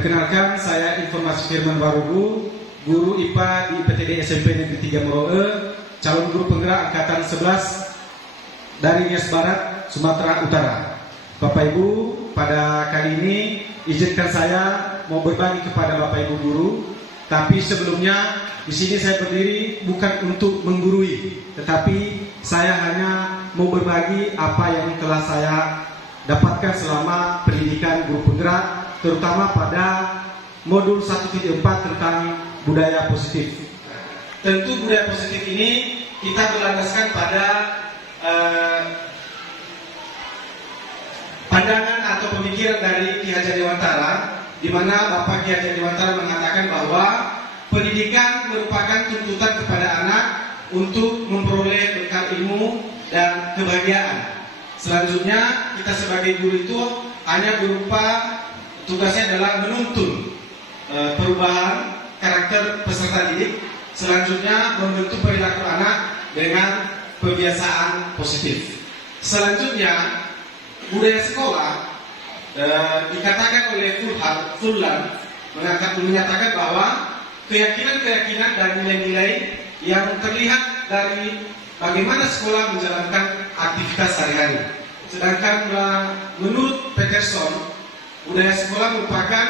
Perkenalkan, saya Informasi Firman Warubu, guru IPA di IPTD SMP Negeri 3 Moroe, calon guru penggerak angkatan 11 dari Nias Barat, Sumatera Utara. Bapak Ibu, pada kali ini izinkan saya mau berbagi kepada Bapak Ibu guru, tapi sebelumnya di sini saya berdiri bukan untuk menggurui, tetapi saya hanya mau berbagi apa yang telah saya dapatkan selama pendidikan guru penggerak, terutama pada modul 1.4 tentang budaya positif. Tentu budaya positif ini kita berlandaskan pada pandangan atau pemikiran dari Ki Hajar Dewantara, di mana Bapak Ki Hajar Dewantara mengatakan bahwa pendidikan merupakan tuntutan kepada anak untuk memperoleh bekal ilmu dan kebahagiaan. Selanjutnya kita sebagai guru itu hanya berupa tugasnya adalah menuntun perubahan karakter peserta didik, selanjutnya membentuk perilaku anak dengan kebiasaan positif. Selanjutnya budaya sekolah dikatakan oleh Fuller menyatakan bahwa keyakinan-keyakinan dan nilai-nilai yang terlihat dari bagaimana sekolah menjalankan aktivitas sehari-hari. Sedangkan menurut Peterson, budaya sekolah merupakan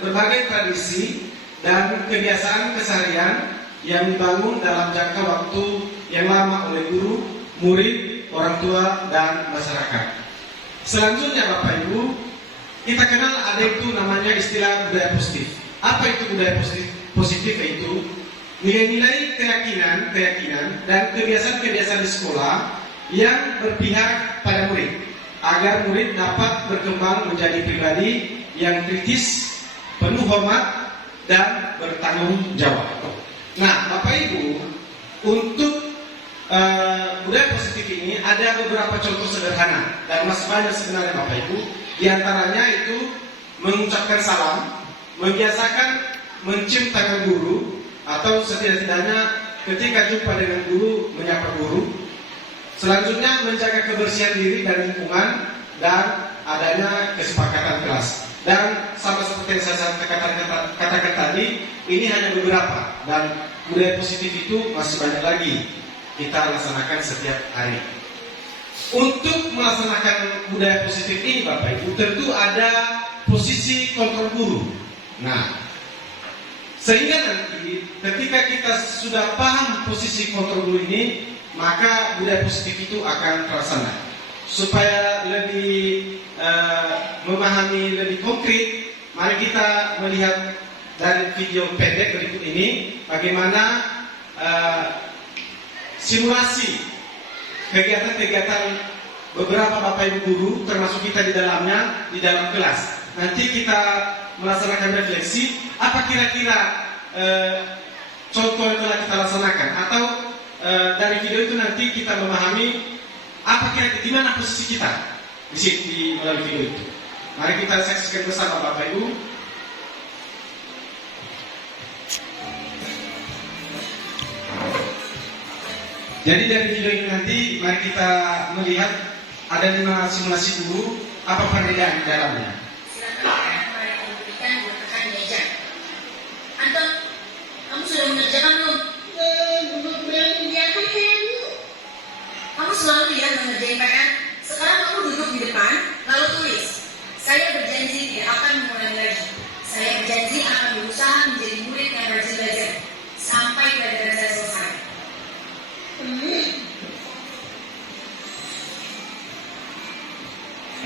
berbagai tradisi dan kebiasaan keseharian yang dibangun dalam jangka waktu yang lama oleh guru, murid, orang tua, dan masyarakat. Selanjutnya Bapak Ibu, kita kenal ada itu namanya istilah budaya positif. Apa itu budaya positif? Positif itu nilai-nilai keyakinan dan kebiasaan-kebiasaan di sekolah yang berpihak pada murid, agar murid dapat berkembang menjadi pribadi yang kritis, penuh hormat, dan bertanggung jawab. Nah, Bapak Ibu, untuk budaya positif ini ada beberapa contoh sederhana dan masih banyak sebenarnya Bapak Ibu. Di antaranya itu mengucapkan salam, membiasakan mencium tangan guru, atau setidak-tidaknya ketika jumpa dengan guru menyapa guru. Selanjutnya menjaga kebersihan diri dan lingkungan dan adanya kesepakatan kelas. Dan sama seperti yang saya katakan tadi, ini hanya beberapa, dan budaya positif itu masih banyak lagi kita laksanakan setiap hari. Untuk melaksanakan budaya positif ini Bapak Ibu, tentu ada posisi kontrol guru. Nah, sehingga nanti ketika kita sudah paham posisi kontrol guru ini, maka budaya positif itu akan terlaksana. Supaya lebih memahami lebih konkret, mari kita melihat dari video pendek berikut ini bagaimana simulasi kegiatan-kegiatan beberapa Bapak Ibu guru, termasuk kita di dalamnya, di dalam kelas. Nanti kita melaksanakan refleksi, apa kira-kira contoh yang telah kita laksanakan, atau dari video itu nanti kita memahami apa kira-kira di mana posisi kita di melalui video itu. Mari kita saksikan bersama Bapak Ibu. Jadi dari video ini nanti mari kita melihat ada 5 simulasi guru, apa perbedaan di dalamnya. Silakan mari memberikan gunakan meja. Anton, kamu sudah mengerjakan belum? Belum mengerjakan Bu. Kamu selalu lihat mengerjain PR. Sekarang kamu duduk di depan, lalu tulis. Saya berjanji tidak akan mengulangi lagi. Saya berjanji akan berusaha menjadi murid yang rajin belajar sampai pelajaran saya selesai.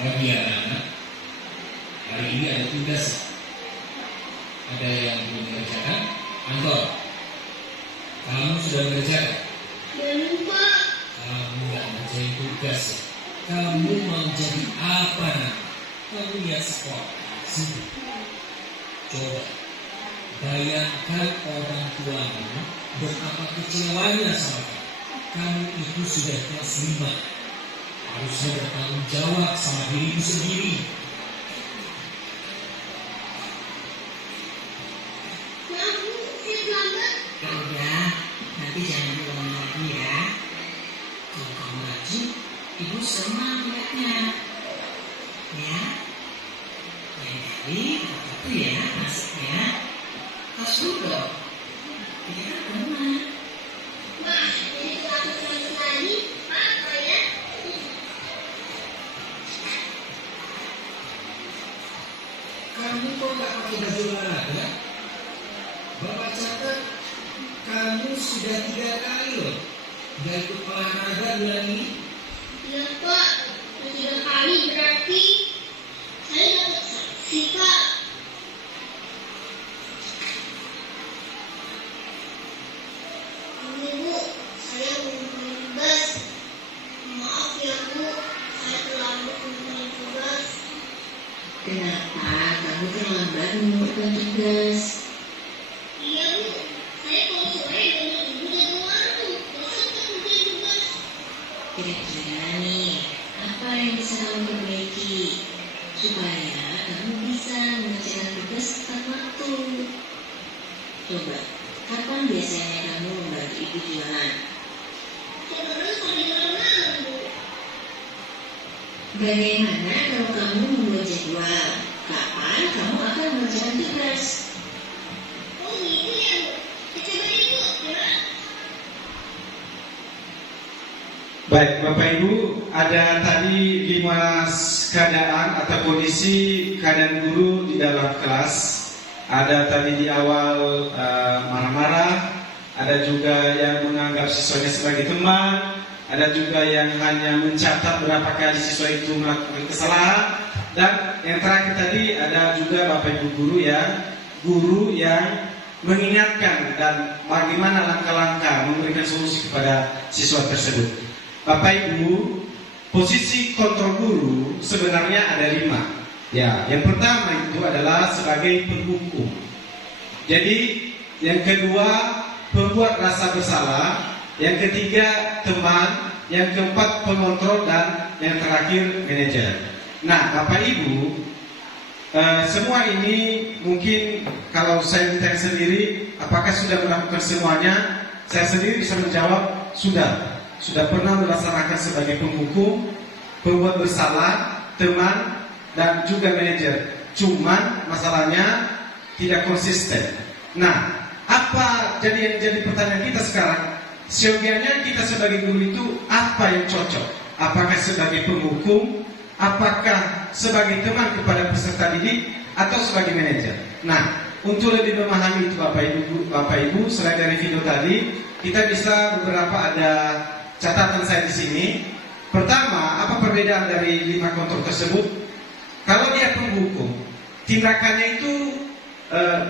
Pagi anak-anak, hari ini ada tugas. Ada yang belum mengerjakan? Anton, kamu sudah mengerjakan? Belum Pak. Kamu nggak ngerjain tugas. Kamu mau jadi apa nak? Kamu lihat sekolah. Sini. Coba bayangkan orang tuamu betapa kecewanya sama kamu. Kamu itu sudah kelas 5. Harusnya bertanggung jawab sama dirimu sendiri. Udah, nanti jangan ulang lagi ya. Kalau kamu rajin, ibu senang melihatnya. Ya, lain kali sudah 3 kali loh nggak ikut olahraga bulan ini. Iya Pak, 3 kali berarti saya dapat sanksi Pak. Ini Bu, saya mengumpulkan tugas. Maaf ya Bu, saya terlambat mengumpulkan tugas. Kenapa kamu terlambat mengumpulkan tugas? Iya Bu, saya kalau sore dengan Ibu dan warung, bosan kan mengumpulkan tugas. Kira-kira nih, apa yang bisa kamu perbaiki supaya kamu bisa mengerjakan tugas tepat waktu? Coba, kapan biasanya kamu membantu ibu jualan? Terus sampai malam, Bu. Bagaimana kalau kamu membuat jadwal? Kapan kamu akan mengerjakan tugas? Oh gitu ya, Bu. Coba itu, ya. Baik, Bapak Ibu, ada tadi 5 keadaan atau kondisi keadaan guru di dalam kelas. Ada tadi di awal marah-marah, ada juga yang menganggap siswanya sebagai teman, ada juga yang hanya mencatat berapa kali siswa itu melakukan kesalahan, dan yang terakhir tadi ada juga Bapak Ibu guru yang mengingatkan dan bagaimana langkah-langkah memberikan solusi kepada siswa tersebut. Bapak Ibu, posisi kontrol guru sebenarnya ada 5. Ya, yang pertama itu adalah sebagai penghukum. Jadi, yang kedua pembuat rasa bersalah, yang ketiga teman, yang keempat pengontrol, dan yang terakhir manajer. Nah, Bapak Ibu, semua ini mungkin kalau saya ditanya sendiri, apakah sudah melakukan semuanya? Saya sendiri bisa menjawab sudah pernah melaksanakan sebagai penghukum, pembuat bersalah, teman, dan juga manajer. Cuman masalahnya tidak konsisten. Nah, apa yang jadi pertanyaan kita sekarang? Seyogianya kita sebagai guru itu apa yang cocok? Apakah sebagai penghukum? Apakah sebagai teman kepada peserta didik? Atau sebagai manajer? Nah, untuk lebih memahami itu Bapak Ibu, selain dari video tadi, kita bisa beberapa ada catatan saya di sini. Pertama, apa perbedaan dari 5 kontrol tersebut? Kalau dia penghukum, tindakannya itu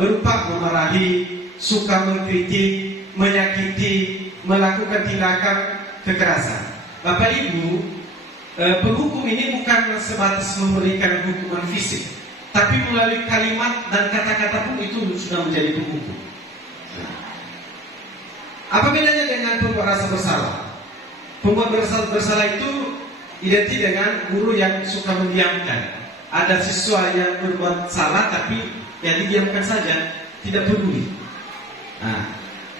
berupa memarahi, suka mengkritik, menyakiti, melakukan tindakan kekerasan. Bapak Ibu, penghukum ini bukan sebatas memberikan hukuman fisik, tapi melalui kalimat dan kata-kata pun itu sudah menjadi penghukum. Apa bedanya dengan pembuat rasa bersalah? Pembuat bersalah itu identik dengan guru yang suka mendiamkan. Ada siswa yang berbuat salah tapi ya didiamkan saja, tidak peduli. Nah,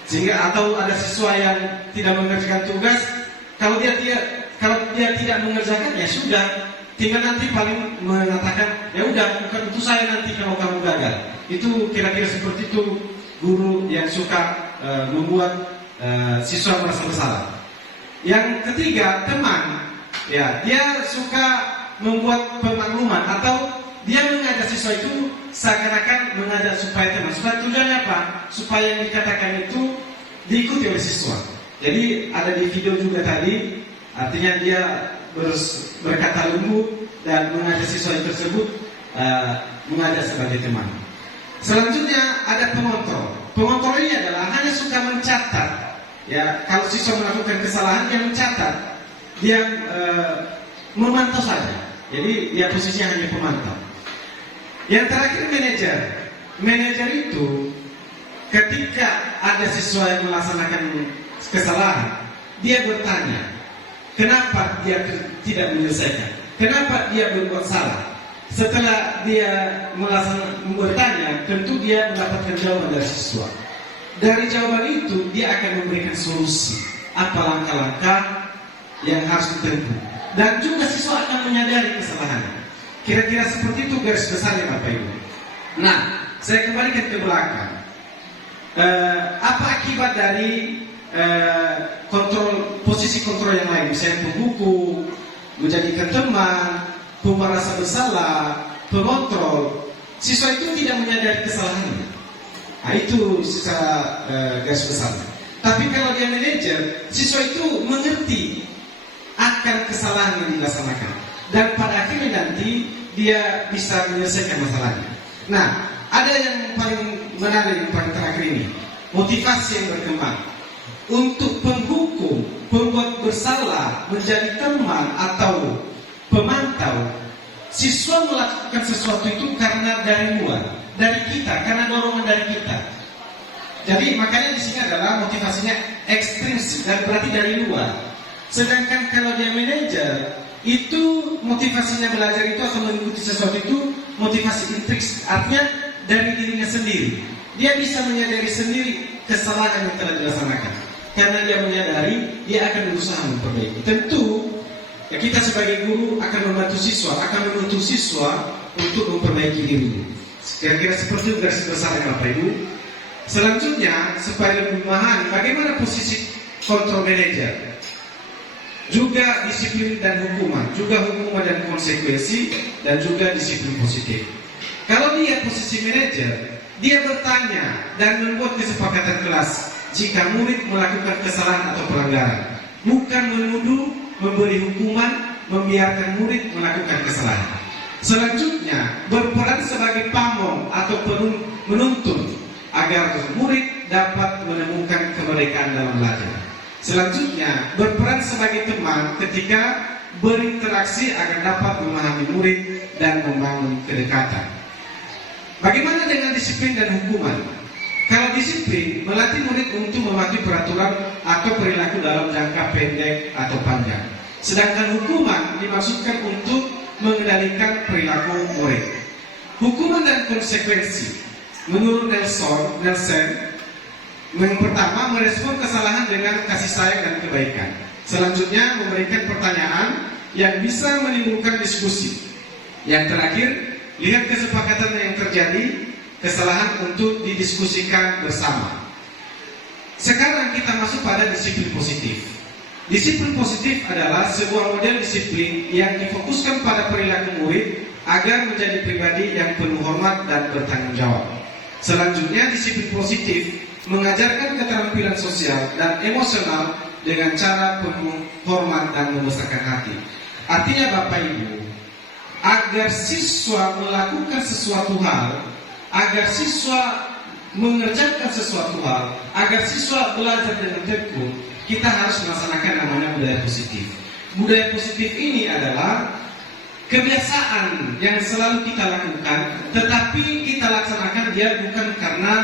sehingga atau ada siswa yang tidak mengerjakan tugas, kalau dia tidak mengerjakan ya sudah, tinggal nanti paling mengatakan ya udah bukan itu saya nanti kalau kamu gagal. Itu kira-kira seperti itu guru yang suka membuat siswa merasa bersalah. Yang ketiga, teman. Ya, dia suka membuat pemakluman atau dia mengajak siswa itu seakan-akan mengajak supaya teman. Supaya tujuannya apa? Supaya yang dikatakan itu diikuti oleh siswa. Jadi ada di video juga tadi, artinya dia berkata lembut dan mengajak siswa tersebut mengajak sebagai teman. Selanjutnya ada pengontrol. Pengontrol ini adalah hanya suka mencatat. Ya, kalau siswa melakukan kesalahan dia mencatat, dia memantau saja. Jadi dia posisinya hanya pemantau. Yang terakhir manajer. Manajer itu ketika ada siswa yang melaksanakan kesalahan, dia bertanya, kenapa dia tidak menyelesaikan? Kenapa dia berbuat salah? Setelah dia bertanya, tentu dia mendapatkan jawaban dari siswa. Dari jawaban itu dia akan memberikan solusi. Apa langkah-langkah yang harus ditempuh? Dan juga siswa akan menyadari kesalahannya. Kira-kira seperti itu garis besarnya Bapak Ibu. Nah, saya kembalikan ke belakang. Apa akibat dari posisi kontrol yang lain? Misalnya penghukum, menjadikan teman, pembuat rasa bersalah, pengontrol. Siswa itu tidak menyadari kesalahannya. Nah, itu secara garis besarnya. Tapi kalau dia manajer, siswa itu mengerti akan kesalahan yang dilaksanakan, dan pada akhirnya nanti dia bisa menyelesaikan masalahnya. Nah, ada yang paling menarik yang paling terakhir ini, motivasi yang berkembang. Untuk penghukum, pembuat bersalah menjadi teman atau pemantau, siswa melakukan sesuatu itu karena dari luar, dari kita, karena dorongan dari kita. Jadi makanya di sini adalah motivasinya ekstrinsik dan berarti dari luar. Sedangkan kalau dia manajer, itu motivasinya belajar itu atau mengikuti sesuatu itu motivasi intrinsik, artinya dari dirinya sendiri. Dia bisa menyadari sendiri kesalahan yang telah dilaksanakan. Karena dia menyadari, dia akan berusaha memperbaiki. Tentu ya, kita sebagai guru akan membantu siswa, akan menuntut siswa untuk memperbaiki dirinya. Kira-kira seperti itu garis besarnya Bapak Ibu. Selanjutnya, supaya lebih memahami bagaimana posisi kontrol manajer, juga disiplin dan hukuman, juga hukuman dan konsekuensi, dan juga disiplin positif. Kalau dia posisi manajer, dia bertanya dan membuat kesepakatan kelas jika murid melakukan kesalahan atau pelanggaran, bukan menuduh, memberi hukuman, membiarkan murid melakukan kesalahan. Selanjutnya, berperan sebagai pamong atau menuntun agar murid dapat menemukan kemerdekaan dalam belajar. Selanjutnya, berperan sebagai teman ketika berinteraksi agar dapat memahami murid dan membangun kedekatan. Bagaimana dengan disiplin dan hukuman? Kalau disiplin, melatih murid untuk mematuhi peraturan atau perilaku dalam jangka pendek atau panjang. Sedangkan hukuman dimaksudkan untuk mengendalikan perilaku murid. Hukuman dan konsekuensi. Menurut Nelson, yang pertama, merespon kesalahan dengan kasih sayang dan kebaikan. Selanjutnya, memberikan pertanyaan yang bisa menimbulkan diskusi. Yang terakhir, lihat kesepakatan yang terjadi, kesalahan untuk didiskusikan bersama. Sekarang kita masuk pada disiplin positif. Disiplin positif adalah sebuah model disiplin yang difokuskan pada perilaku murid agar menjadi pribadi yang penuh hormat dan bertanggung jawab. Selanjutnya, disiplin positif mengajarkan keterampilan sosial dan emosional dengan cara penuh hormat dan membesarkan hati. Artinya Bapak Ibu, agar siswa melakukan sesuatu hal, agar siswa mengerjakan sesuatu hal, agar siswa belajar dengan tekun, kita harus melaksanakan namanya budaya positif. Budaya positif ini adalah kebiasaan yang selalu kita lakukan, tetapi kita laksanakan dia bukan karena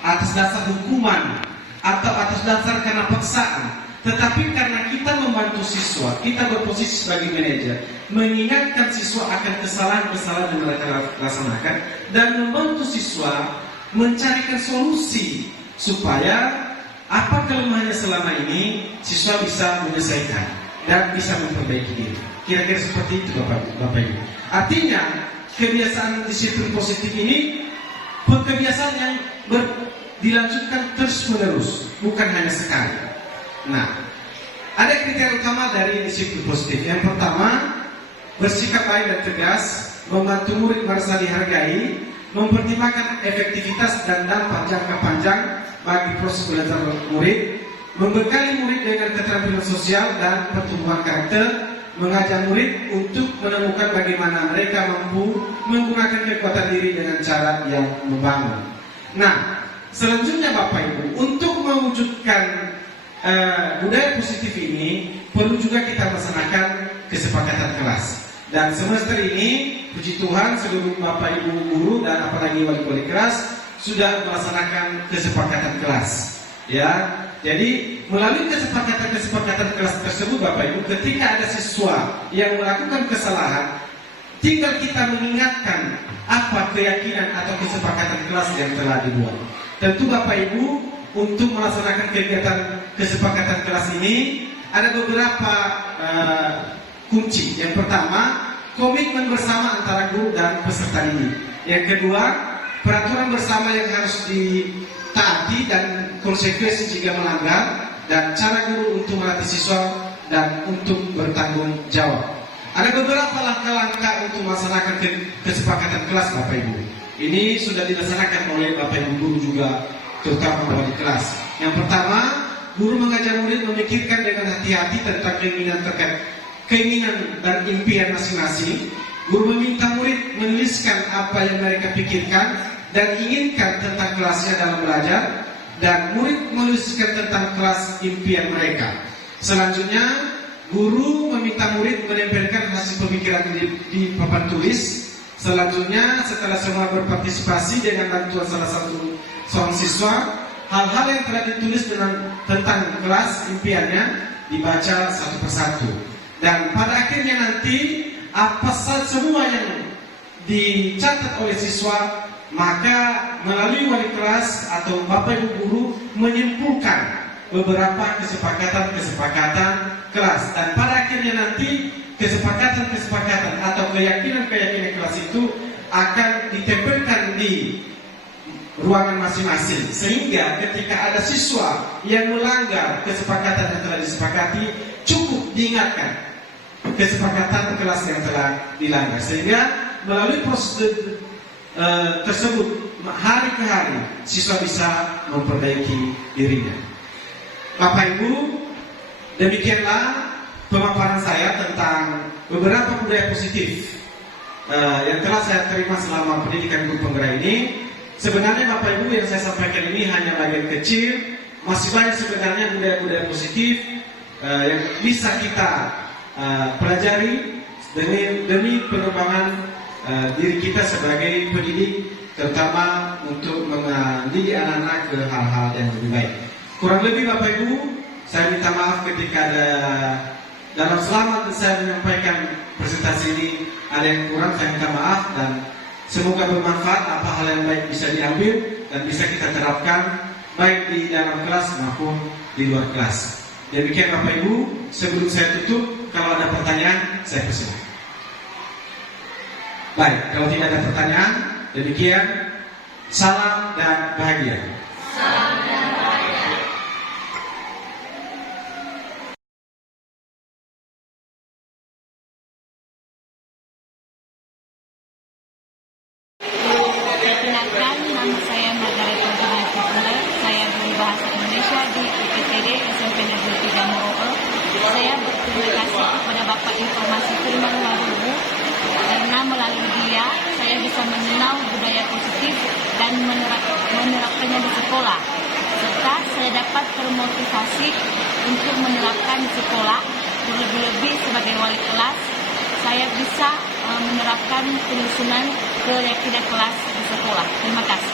atas dasar hukuman atau atas dasar karena paksaan, tetapi karena kita membantu siswa, kita berposisi sebagai manajer, mengingatkan siswa akan kesalahan-kesalahan yang mereka laksanakan dan membantu siswa mencarikan solusi supaya apa kelemahannya selama ini siswa bisa menyelesaikan dan bisa memperbaiki diri. Kira-kira seperti itu Bapak Ibu. Artinya kebiasaan disiplin positif ini kebiasaan yang dilanjutkan terus-menerus, bukan hanya sekali. Nah, ada kriteria utama dari disiplin positif. Yang pertama, bersikap baik dan tegas, membantu murid merasa dihargai, mempertimbangkan efektivitas dan dampak jangka panjang bagi proses belajar murid, membekali murid dengan keterampilan sosial dan pertumbuhan karakter, mengajak murid untuk menemukan bagaimana mereka mampu menggunakan kekuatan diri dengan cara yang membangun. Nah, selanjutnya Bapak Ibu, untuk mewujudkan budaya positif ini perlu juga kita melaksanakan kesepakatan kelas. Dan semester ini, puji Tuhan, seluruh Bapak Ibu guru dan apalagi wali-wali kelas sudah melaksanakan kesepakatan kelas. Ya, jadi melalui kesepakatan kelas tersebut Bapak Ibu, ketika ada siswa yang melakukan kesalahan, tinggal kita mengingatkan apa keyakinan atau kesepakatan kelas yang telah dibuat. Tentu Bapak Ibu, untuk melaksanakan kegiatan kesepakatan kelas ini ada beberapa kunci. Yang pertama, komitmen bersama antara guru dan peserta didik. Yang kedua, peraturan bersama yang harus ditaati dan konsekuensi jika melanggar, dan cara guru untuk melatih siswa dan untuk bertanggung jawab. Ada beberapa langkah-langkah untuk melaksanakan kesepakatan kelas Bapak Ibu. Ini sudah dilaksanakan oleh Bapak Ibu guru juga terutama wali kelas. Yang pertama, guru mengajar murid memikirkan dengan hati-hati tentang keinginan dan impian masing-masing. Guru meminta murid menuliskan apa yang mereka pikirkan dan inginkan tentang kelasnya dalam belajar, dan murid menuliskan tentang kelas impian mereka. Selanjutnya, guru meminta murid menempelkan hasil pemikiran di papan tulis. Selanjutnya, setelah semua berpartisipasi dengan bantuan salah satu seorang siswa, hal-hal yang telah ditulis tentang kelas impiannya dibaca satu persatu. Dan pada akhirnya nanti apa saja semua yang dicatat oleh siswa, maka melalui wali kelas atau bapak ibu guru menyimpulkan beberapa kesepakatan kelas, dan pada akhirnya nanti kesepakatan atau keyakinan kelas itu akan ditempelkan di ruangan masing-masing, sehingga ketika ada siswa yang melanggar kesepakatan yang telah disepakati, cukup diingatkan kesepakatan kelas yang telah dilanggar, sehingga melalui prosedur tersebut hari ke hari siswa bisa memperbaiki dirinya. Bapak Ibu, demikianlah pemaparan saya tentang beberapa budaya positif yang telah saya terima selama pendidikan guru penggerak ini. Sebenarnya Bapak Ibu, yang saya sampaikan ini hanya bagian kecil, masih banyak sebenarnya budaya-budaya positif yang bisa kita pelajari demi pengembangan diri kita sebagai pendidik, terutama untuk mendidik anak-anak ke hal-hal yang lebih baik. Kurang lebih Bapak Ibu, saya minta maaf ketika selama saya menyampaikan presentasi ini ada yang kurang, saya minta maaf, dan semoga bermanfaat. Apa hal yang baik bisa diambil dan bisa kita terapkan baik di dalam kelas maupun di luar kelas. Demikian Bapak Ibu, sebelum saya tutup, kalau ada pertanyaan, saya persilakan. Baik, kalau tidak ada pertanyaan, demikian. Salam dan bahagia. Salam dan bahagia. Perkenalkan, nama saya Margaret Putri Putler. Saya guru bahasa Indonesia di UPTD SMP Negeri 3 Moroe. Saya berterima kasih kepada Bapak Informasi Firman Warubu, karena melalui dia saya bisa mengenal budaya positif dan menerapkannya di sekolah, serta saya dapat termotivasi untuk menerapkan di sekolah. Terlebih-lebih sebagai wali kelas, saya bisa menerapkan penyusunan keyakinan kelas di sekolah. Terima kasih.